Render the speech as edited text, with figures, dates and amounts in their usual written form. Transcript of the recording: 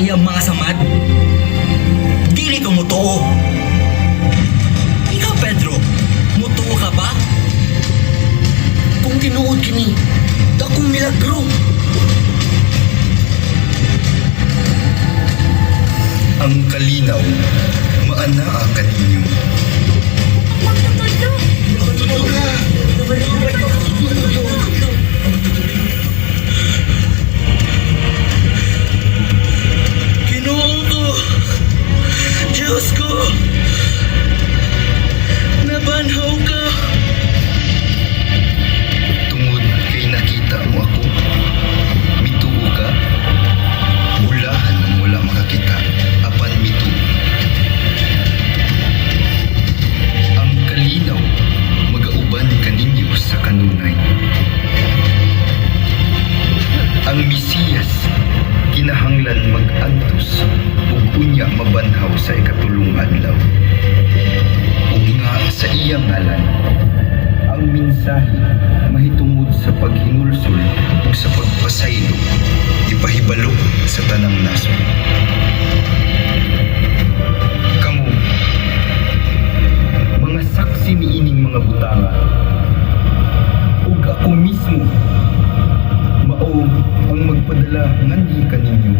iyang mga samad. Dili ko mutuo. Ikaw, Pedro, mutuo ka ba? Kung tinuod kini, dakong milagro. Ang kalinaw, maanaa kaninyo. Ginoo ko! Diyos ko! Nabanhaw ka! Tungod kay nakita mo ako, mituo ka, bulahan ang wala makakita, apan mituo. Ang kalinaw, magauban kaninyo sa kanunay. Ang Mesiyas, kinahanglan mag-antos, ug unya mabanhaw sa ikatulong adlaw. Ug nga sa iyang ngalan, ang mensahe mahitungod sa paghinulsol ug sa pagpasaylo ipahibalo sa tanang nasod. Kamo mga saksi niining mga butanga ug ako mismo mao ang magpadala nganhi kaninyo